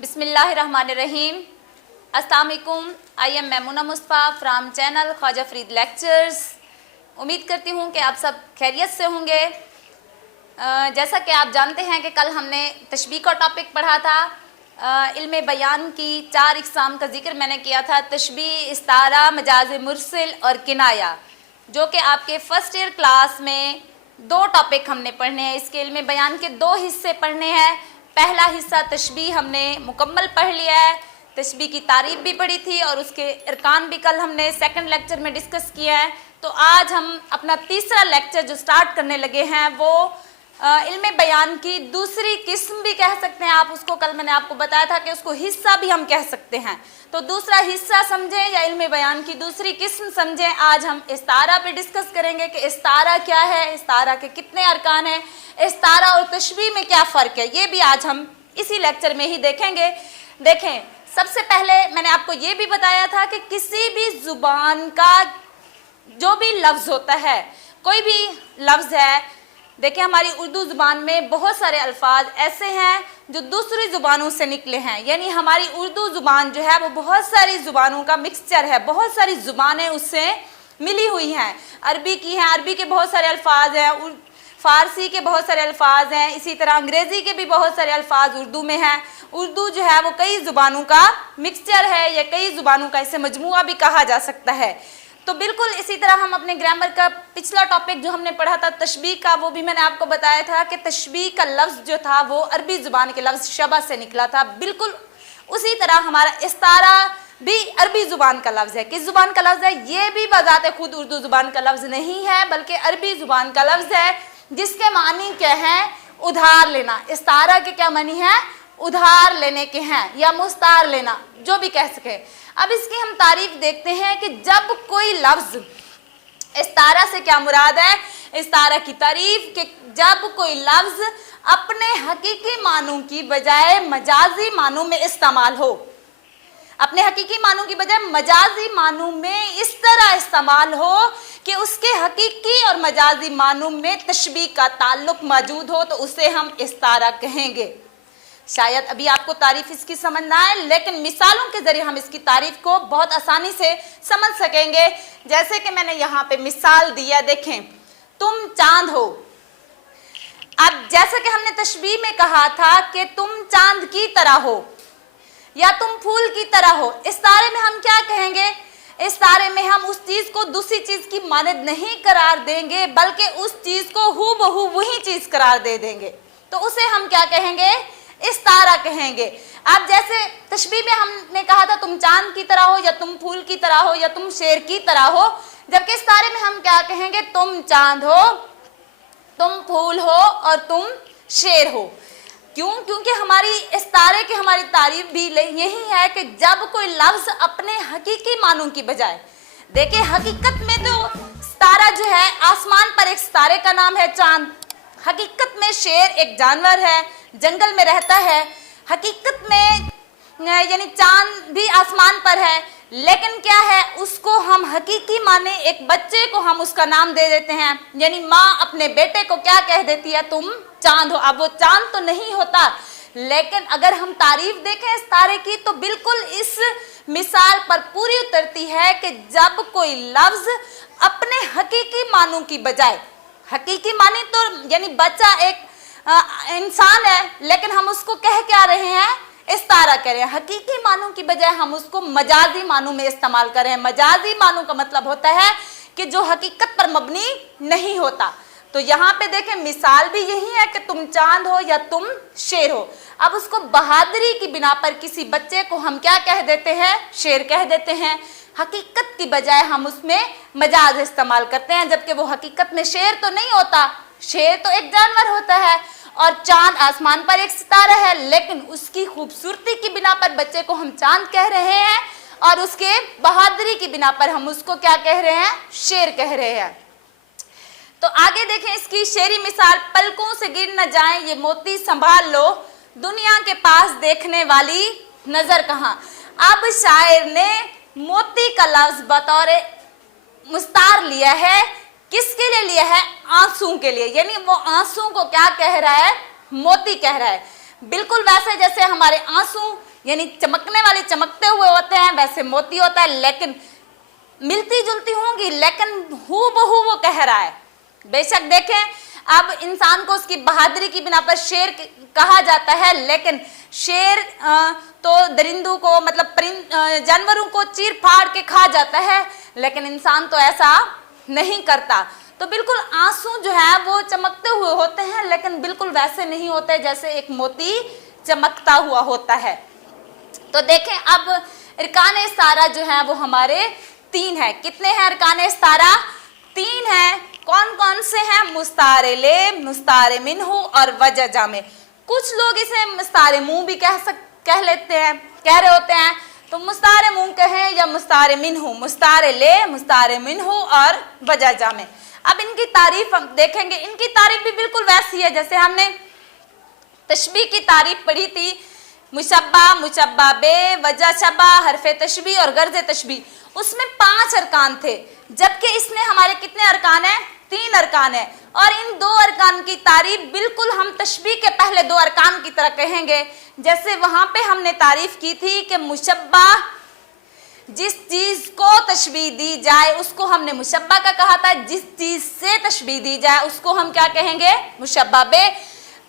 बिस्मिल्लाहिर्रहमानिर्रहीम। अस्सलाम वालेकुम। I am Maimuna Mustafa from channel Khwaja Farid lectures. उम्मीद करती हूँ कि आप सब खैरियत से होंगे। जैसा कि आप जानते हैं कि कल हमने तशबीह का टॉपिक पढ़ा था। इल्म बयान की 4 इक़साम का जिक्र मैंने किया था, तशबीह, इस्तारा, मजाज मुरसिल और किनाया, जो कि आपके फर्स्ट ईयर क्लास में 2 टॉपिक हमने पढ़ने हैं। इसके इल्म बयान के 2 हिस्से पढ़ने हैं। पहला हिस्सा तशबीह हमने मुकम्मल पढ़ लिया है, तशबीह की तारीफ भी पढ़ी थी और उसके अरकान भी कल हमने सेकंड लेक्चर में डिस्कस किया है। तो आज हम अपना तीसरा लेक्चर जो स्टार्ट करने लगे हैं वो इल्म बयान की दूसरी किस्म भी कह सकते हैं आप उसको। कल मैंने आपको बताया था कि उसको हिस्सा भी हम कह सकते हैं। तो दूसरा हिस्सा समझें या इल्म बयान की दूसरी किस्म समझें। आज हम इस्तारा पे डिस्कस करेंगे कि इस्तारा क्या है, इस्तारा के कितने अरकान हैं, इस्तारा और तशबीह में क्या फ़र्क है, ये भी आज हम इसी लेक्चर में ही देखेंगे। देखें, सबसे पहले मैंने आपको ये भी बताया था कि किसी भी ज़ुबान का जो भी लफ्ज़ होता है, कोई भी लफ्ज़ है, देखिए हमारी उर्दू ज़ुबान में बहुत सारे अल्फाज ऐसे हैं जो दूसरी ज़ुबानों से निकले हैं। यानी हमारी उर्दू ज़ुबान जो है वो बहुत सारी ज़ुबानों का मिक्सचर है, बहुत सारी ज़ुबानें उससे मिली हुई हैं। अरबी की हैं, अरबी के बहुत सारे अल्फाज हैं, फ़ारसी के बहुत सारे अल्फाज हैं, इसी तरह अंग्रेज़ी के भी बहुत सारे अल्फाज उर्दू में हैं। उर्दू जो है वो कई ज़ुबानों का मिक्सचर है या कई ज़ुबानों का इसे मजमूआ भी कहा जा सकता है। तो बिल्कुल इसी तरह हम अपने ग्रामर का पिछला टॉपिक जो हमने पढ़ा था तशबीह का, वो भी मैंने आपको बताया था कि तशबीह का लफ्ज़ जो था वो अरबी ज़ुबान के लफ्ज़ शबा से निकला था। बिल्कुल उसी तरह हमारा इस्तारा भी अरबी ज़ुबान का लफ्ज़ है। किस ज़ुबान का लफ्ज़ है? ये भी बजाते खुद उर्दू ज़ुबान का लफ्ज़ नहीं है, बल्कि अरबी ज़ुबान का लफ्ज़ है, जिसके मानी क्या हैं? उधार लेना। इस्तारा के क्या मानी है? उधार लेने के हैं या मुस्तार लेना, जो भी कह सके। अब इसकी हम तारीफ देखते हैं कि जब कोई लफ्ज़, इस्तारा से क्या मुराद है? इस्तारा की तारीफ कि जब कोई लफ्ज़ अपने हकीकी मानों की बजाय मजाजी मानों में इस्तेमाल हो, अपने हकीकी मानों की बजाय मजाजी मानों में इस तरह इस्तेमाल हो कि उसके हकीकी और मजाजी मानों में तशबीह का ताल्लुक मौजूद हो, तो उसे हम इस्तारा कहेंगे। शायद अभी आपको तारीफ इसकी समझ ना आए, लेकिन मिसालों के जरिए हम इसकी तारीफ को बहुत आसानी से समझ सकेंगे। जैसे कि मैंने यहाँ पे मिसाल दिया, देखें, तुम चांद हो। अब जैसे कि हमने तशबीह में कहा था कि तुम चांद की तरह हो या तुम फूल की तरह हो, इस तारे में हम क्या कहेंगे? इस तारे में हम उस चीज को दूसरी चीज की मानद नहीं करार देंगे, बल्कि उस चीज को हूबहू वही चीज करार दे देंगे। तो उसे हम क्या कहेंगे? इस्तारा कहेंगे। अब जैसे तशबीह में हमने कहा था तुम चांद की तरह हो या तुम फूल की तरह हो या तुम शेर की तरह हो, जबकि इस्तारे में हम क्या कहेंगे? तुम चांद हो, तुम फूल हो और तुम शेर हो। क्यों? क्योंकि हमारी इस्तारे की हमारी तारीफ भी यही है कि जब कोई लफ्ज़ अपने हकीकी मानों की बजाय, देखिए हकीकत में तो सितारा जो है आसमान पर एक सितारे का नाम है चांद। हकीकत में शेर एक जानवर है, जंगल में रहता है। हकीकत में यानी चांद भी आसमान पर है, लेकिन क्या है, उसको हम हकीकी माने एक बच्चे को हम उसका नाम दे देते हैं। यानी माँ अपने बेटे को क्या कह देती है? तुम चांद हो। अब वो चांद तो नहीं होता, लेकिन अगर हम तारीफ देखें इस तारे की तो बिल्कुल इस मिसाल पर पूरी उतरती है कि जब कोई लफ्ज़ अपने हकीकी मानों की बजाय, हकीकी माने तो यानी बच्चा एक इंसान है, लेकिन हम उसको कह क्या रहे हैं? इस्तारा कह रहे हैं। हकीकी मानों की बजाय हम उसको मजाजी मानों में इस्तेमाल कर रहे हैं। मजाजी मानों का मतलब होता है कि जो हकीकत पर मबनी नहीं होता। तो यहाँ पे देखें मिसाल भी यही है कि तुम चांद हो या तुम शेर हो। अब उसको बहादुरी की बिना पर किसी बच्चे को हम क्या कह देते हैं? शेर कह देते हैं। हकीकत की बजाय हम उसमें मजाज इस्तेमाल करते हैं, जबकि वो हकीकत में शेर तो नहीं होता। शेर तो एक जानवर होता है और चांद आसमान पर एक सितारा है, लेकिन उसकी खूबसूरती की बिना पर बच्चे को हम चांद कह रहे हैं और उसके बहादुरी की बिना पर हम उसको क्या कह रहे हैं? शेर कह रहे हैं। तो आगे देखें इसकी शेरी मिसाल, पलकों से गिर न जाएं ये मोती संभाल लो, दुनिया के पास देखने वाली नजर कहाँ। अब शायर ने मोती का लफ्ज बतौर मुस्तार लिया है। किसके लिए लिया है? आंसू के लिए। यानी वो आंसू को क्या कह रहा है? मोती कह रहा है। बिल्कुल वैसे जैसे हमारे आंसू यानी चमकने वाले चमकते हुए होते हैं, वैसे मोती होता है, लेकिन मिलती जुलती होंगी, लेकिन हूबहू वो कह रहा है। बेशक देखें, अब इंसान को उसकी बहादुरी की बिना पर शेर कहा जाता है, लेकिन शेर तो दरिंदों को मतलब जानवरों को चीर फाड़ के खा जाता है, लेकिन इंसान तो ऐसा नहीं करता। तो बिल्कुल आंसू जो है वो चमकते हुए होते हैं, लेकिन बिल्कुल वैसे नहीं होते जैसे एक मोती चमकता हुआ होता है। तो देखें, अब अरकान इस्तारा जो है वो हमारे 3 है। कितने हैं अरकान इस्तारा? 3 है। कौन कौन से हैं? मुस्तारे ले, मुस्तारे मिन्हु और वजह जामे। कुछ लोग इसे मुस्तारे मुंह भी कह लेते हैं, कह रहे होते हैं, तो मुस्तारे मुंह कहें या मुस्तारे मिन्हु, मुस्तारे ले, मुस्तारे मिन्हु और वजह जामे। अब इनकी तारीफ हम देखेंगे, इनकी तारीफ भी बिल्कुल वैसी है जैसे हमने तशबीह की तारीफ पढ़ी थी, मुशब्बा, मुशब्बा बे, वजह शब्बा, हरफे तशबीह और गर्ज तशबीह। उसमें 5 अरकान थे, जबकि इसमें हमारे कितने अरकान हैं? 3 अरकान है। और इन 2 अरकान की तारीफ बिल्कुल हम तशबीह के पहले 2 अरकान की तरह कहेंगे। जैसे वहां पे हमने तारीफ की थी कि मुशब्बा, जिस चीज को तशबीह दी जाए उसको हमने मुशब्बा का कहा था, जिस चीज से तशबीह दी जाए उसको हम क्या कहेंगे? मुशब्बा बे।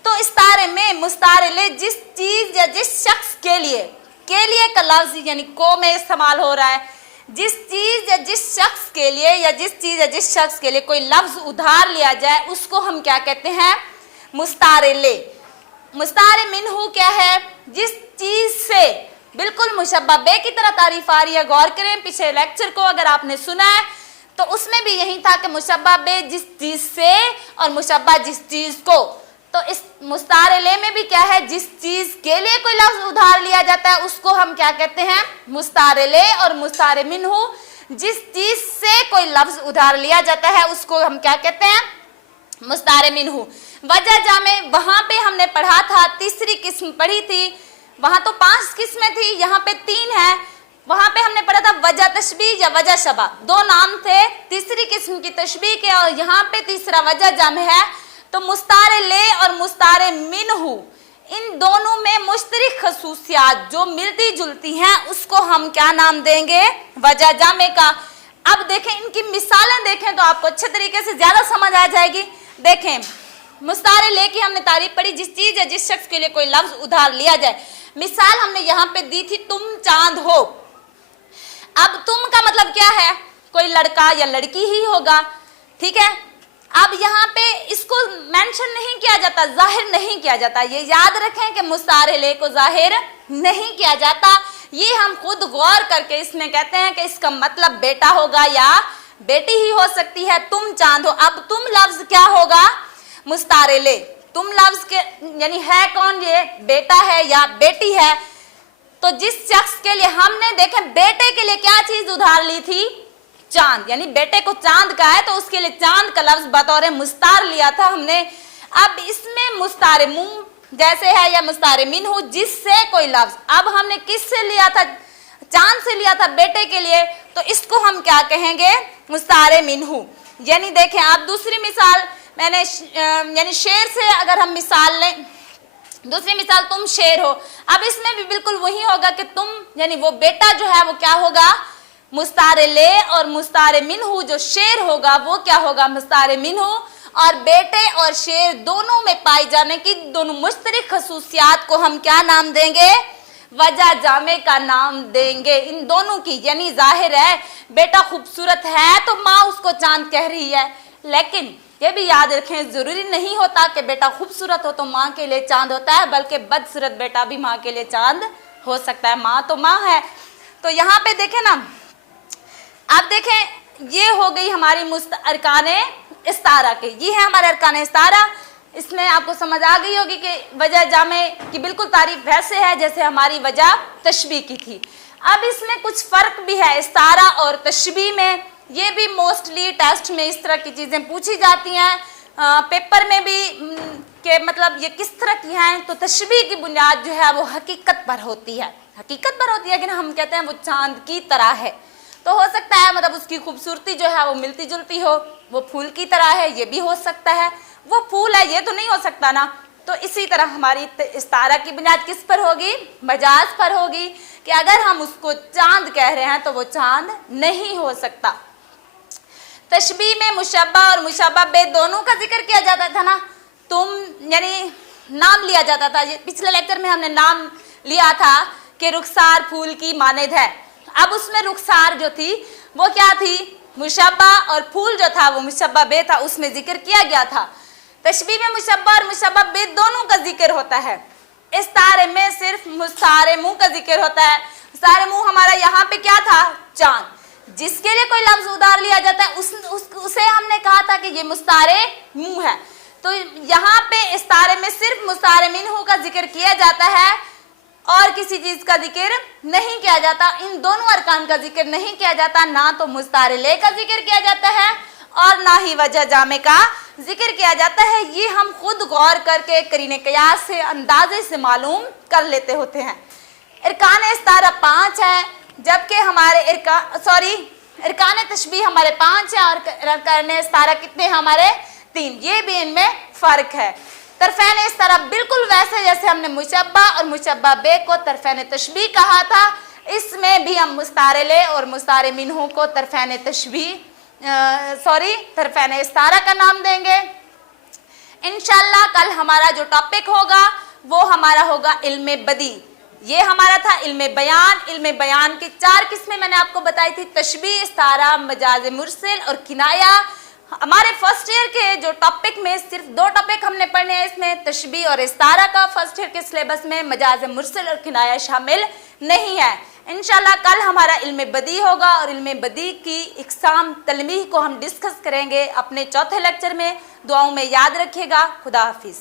तो इस्तारे में मुस्तारे ले, जिस चीज या जिस शख्स के लिए का लफ्ज यानी को में इस्तेमाल हो रहा है, जिस चीज या जिस शख्स के लिए या जिस चीज या जिस शख्स के लिए कोई लफ्ज उधार लिया जाए उसको हम क्या कहते हैं? मुस्तारे ले। मुस्तारे मिन्हु क्या है? जिस चीज से, बिल्कुल मुशब्बा बे की तरह तारीफ आ रही है। गौर करें, पिछले लेक्चर को अगर आपने सुना है तो उसमें भी यही था कि मुशब्बा बे जिस चीज से और मुशब्बा जिस चीज को। तो इस मुस्तारे ले में भी क्या है? जिस चीज के लिए कोई लफ्ज उधार लिया जाता है उसको हम क्या कहते हैं? मुस्तारे ले। और मुस्तारे मिन्हु, जिस चीज से कोई लफ्ज उधार लिया जाता है उसको हम क्या कहते हैं? मुस्तारे मिन्हु। वजह जामे, वहां पे हमने पढ़ा था, तीसरी किस्म पढ़ी थी। वहां तो 5 किस्में थी, यहाँ पे 3 है। वहां पे हमने पढ़ा था वजह तशबीह या वजह शबा, 2 नाम थे तीसरी किस्म की तशबीह के, और यहाँ पे तीसरा वजह जामे है। तो मुस्तारे ले और मुस्तारे मिन्हु, इन दोनों में मुश्तरक खसूसियात जो मिलती जुलती हैं उसको हम क्या नाम देंगे? वजह जामे का। अब देखें, इनकी मिसालें देखें तो आपको अच्छे तरीके से ज्यादा समझ आ जाएगी। देखें, मुस्तारे ले की हमने तारीफ पढ़ी, जिस चीज या जिस शख्स के लिए कोई लफ्ज उधार लिया जाए। मिसाल हमने यहाँ पे दी थी, तुम चांद हो। अब तुम का मतलब क्या है? कोई लड़का या लड़की ही होगा, ठीक है। अब यहाँ पे इसको मेंशन नहीं किया जाता, जाहिर नहीं किया जाता। ये याद रखें कि मुस्तारे ले को जाहिर नहीं किया जाता। ये हम खुद गौर करके इसमें कहते हैं कि इसका मतलब बेटा होगा या बेटी ही हो सकती है। तुम चांद हो, अब तुम लफ्ज क्या होगा? मुस्तारे ले। तुम लफ्ज के यानी है कौन? ये बेटा है या बेटी है। तो जिस शख्स के लिए हमने देखें बेटे के लिए क्या चीज उधार ली थी? चांद, यानी बेटे को चांद का है तो उसके लिए चांद का लफ्ज बतौर मुस्तार लिया था हमने। अब इसमें मुस्तारे मुंह जैसे है या मुस्तारे मिन्हु, जिससे कोई लफ्ज। अब हमने किससे लिया था? चांद से लिया था बेटे के लिए, तो इसको हम क्या कहेंगे? मुस्तारे मिन्हु। यानी देखें, आप दूसरी मिसाल मैंने यानी शेर से अगर हम मिसाल लें, दूसरी मिसाल तुम शेर हो। अब इसमें भी बिल्कुल वही होगा कि तुम यानी वो बेटा जो है वो क्या होगा? मुस्तारे ले। और मुस्तारे मिन्हु जो शेर होगा वो क्या होगा? मुस्तारे मिन्हु। और बेटे और शेर दोनों में पाई जाने की दोनों मुश्तरक खसूसियात को हम क्या नाम देंगे? वजह जामे का नाम देंगे इन दोनों की। यानी जाहिर है बेटा खूबसूरत है तो माँ उसको चांद कह रही है, लेकिन ये भी याद रखें जरूरी नहीं होता कि बेटा खूबसूरत हो तो माँ के लिए चांद होता है, बल्कि बदसूरत बेटा भी माँ के लिए चांद हो सकता है। माँ तो माँ है। तो यहाँ पे देखें ना, आप देखें ये हो गई हमारी अरकान इस्तारा के, ये है हमारे अरकान इस्तारा। इसमें आपको समझ आ गई होगी कि वजह जामे की बिल्कुल तारीफ वैसे है जैसे हमारी वजह तशबीह की थी। अब इसमें कुछ फर्क भी है इस्तारा और तशबीह में। ये भी मोस्टली टेस्ट में इस तरह की चीजें पूछी जाती हैं, पेपर में भी कि मतलब ये किस तरह की हैं। तो तशबीह की बुनियाद जो है वो हकीकत पर होती है, हकीकत पर होती है कि हम कहते हैं वो चांद की तरह है। तो हो सकता है मतलब उसकी खूबसूरती जो है वो मिलती जुलती हो, वो फूल की तरह है, ये भी हो सकता है। वो फूल है ये तो नहीं हो सकता ना, तो इसी तरह हमारी इस्तारा की बुनियाद किस पर होगी? मजाज पर होगी कि अगर हम उसको चांद कह रहे हैं तो वो चांद नहीं हो सकता। तशबीह में मुशब्बा और मुशब्बा बे दोनों का जिक्र किया जाता था ना, तुम यानी नाम लिया जाता था। पिछले लेक्चर में हमने नाम लिया था कि रुखसार फूल की मानद है। अब उसमें रुखसार जो थी वो क्या थी? मुशब्बा, और फूल जो था वो मुशब्बा बे था, उसमें जिक्र किया गया था। तशबीह में मुशब्बा और मुशब्बा बे दोनों का जिक्र होता है। इस्तारे में सिर्फ मुस्तारे मुंह का जिक्र होता है। मुस्तारे मुंह हमारा यहाँ पे क्या था? चांद। जिसके लिए कोई लफ्ज उधार लिया जाता है उसे हमने कहा था कि ये मुस्तारे मुंह है। तो यहाँ पे इस्तारे में सिर्फ मुस्तारे मिन्हु का जिक्र किया जाता है और किसी चीज का जिक्र नहीं किया जाता। इन दोनों अरकान का जिक्र नहीं किया जाता, ना तो मुस्तारे ले का जिक्र किया जाता है और ना ही वजह जामे का जिक्र किया जाता है। ये हम खुद गौर करके करीने कयास से अंदाजे से मालूम कर लेते होते हैं। इरकान इस्तारा 5 है, जबकि हमारे इरकान तशबीह हमारे 5 है और इरकान इस्तारा कितने हैं हमारे? 3। ये भी इनमें फर्क है। तरफैन इस्तारा बिल्कुल वैसे जैसे हमने मुशब्बा और मुशब्बा बे को तरफैन तशबीह कहा था, इसमें भी हम मुस्तारे ले और मुस्तारे मिन्हु को तरफैन तरफैन इस्तारा का नाम देंगे। इंशाल्लाह कल हमारा जो टॉपिक होगा वो हमारा होगा इल्मे बदी। ये हमारा था इल्मे बयान। इल्मे बयान की 4 किस्में मैंने आपको बताई थी, तशबीह, इस्तारा, मजाज मुरसिल और किनाया। हमारे फर्स्ट ईयर के जो टॉपिक में सिर्फ 2 टॉपिक हमने पढ़ने हैं, इसमें तशबीह और इस्तारा का फर्स्ट ईयर के सिलेबस में मजाज मुरसिल और किनाया शामिल नहीं है। इंशाल्लाह कल हमारा इल्मे बदी होगा और इल्मे बदी की इकसाम तलमीह को हम डिस्कस करेंगे अपने चौथे लेक्चर में। दुआओं में याद रखिएगा। खुदा हाफिज।